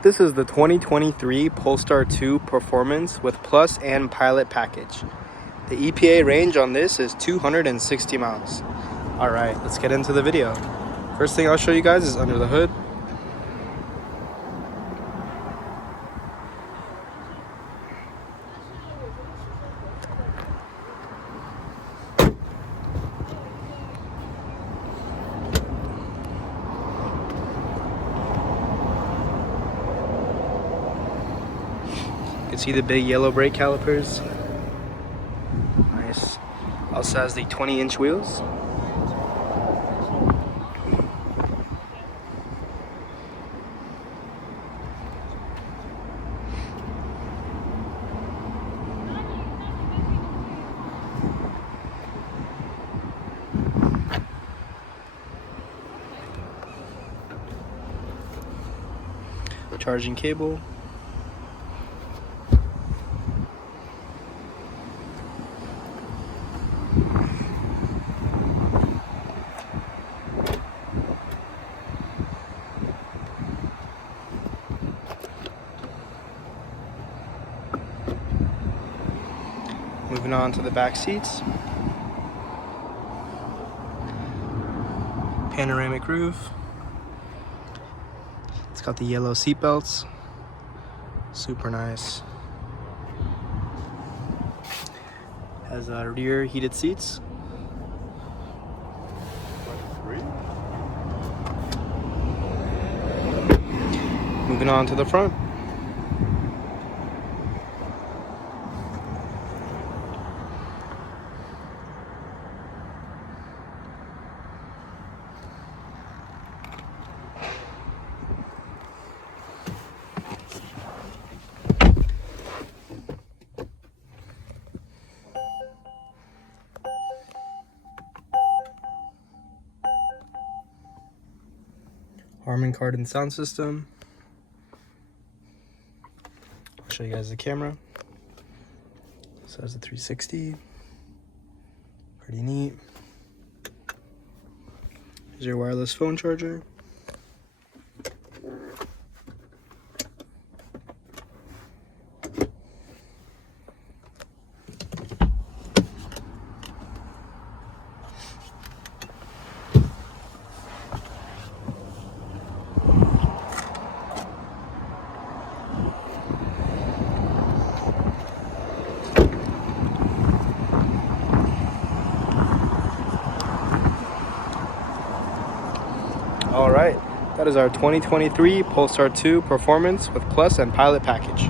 This is the 2023 Polestar 2 Performance with Plus and Pilot package. The EPA range on this is 260 miles. Alright, let's get into the video. First thing I'll show you guys is under the hood. You can see the big yellow brake calipers. Nice. Also has the 20-inch wheels. Charging cable. Moving on to the back seats. Panoramic roof. It's got the yellow seat belts. Super nice. Has rear heated seats. Moving on to the front. Harman Kardon sound system. I'll show you guys the camera. So there's a 360. Pretty neat. Here's your wireless phone charger. All right, that is our 2023 Polestar 2 Performance with Plus and Pilot package.